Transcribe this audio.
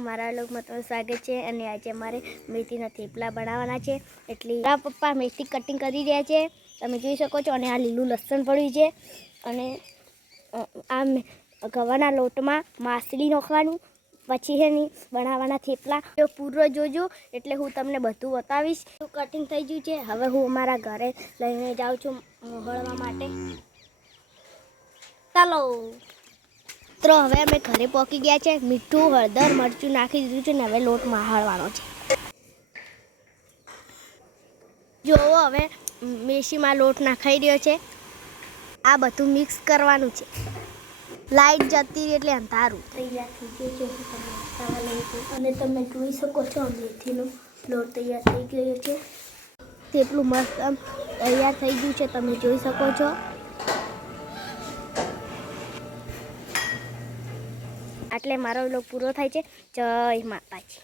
મારા વ્લોગમાં તમારું સ્વાગત છે અને આજે અમારે મેથીના થેપલા બનાવવાના છે એટલે મારા પપ્પા મેથી કટિંગ કરી રહ્યા છે તમે જોઈ શકો છો અને આ લીલું લસણ પડ્યું છે અને આ ગવાના લોટમાં માસળી નાખવાનું પછી છે ને બનાવવાના થેપલા જો પૂરો જોજો એટલે હું તમને બધું બતાવીશ કટિંગ થઈ ગયું છે હવે હું અમારા ઘરે લઈને જાઉં છું મોહળવા માટે ચાલો તો હવે અમે ઘરે પહોંચી ગયા છે મીઠું હળદર મરચું નાખી દીધું છે ને હવે લોટ મહાળવાનો છે જોવો હવે મેથીમાં લોટ નાખાઈ રહ્યો છે આ બધું મિક્સ કરવાનું છે લાઈટ જતી રહી એટલે અંધારું તૈયાર થઈ ગયું છે અને તમે જોઈ શકો છો મેથીનો લોટ તૈયાર થઈ ગયો છે થેપલું મસ્ત તૈયાર થઈ ગયું છે તમે જોઈ શકો છો એટલે મારો વ્લોગ પૂરો થાય છે જય માતાજી।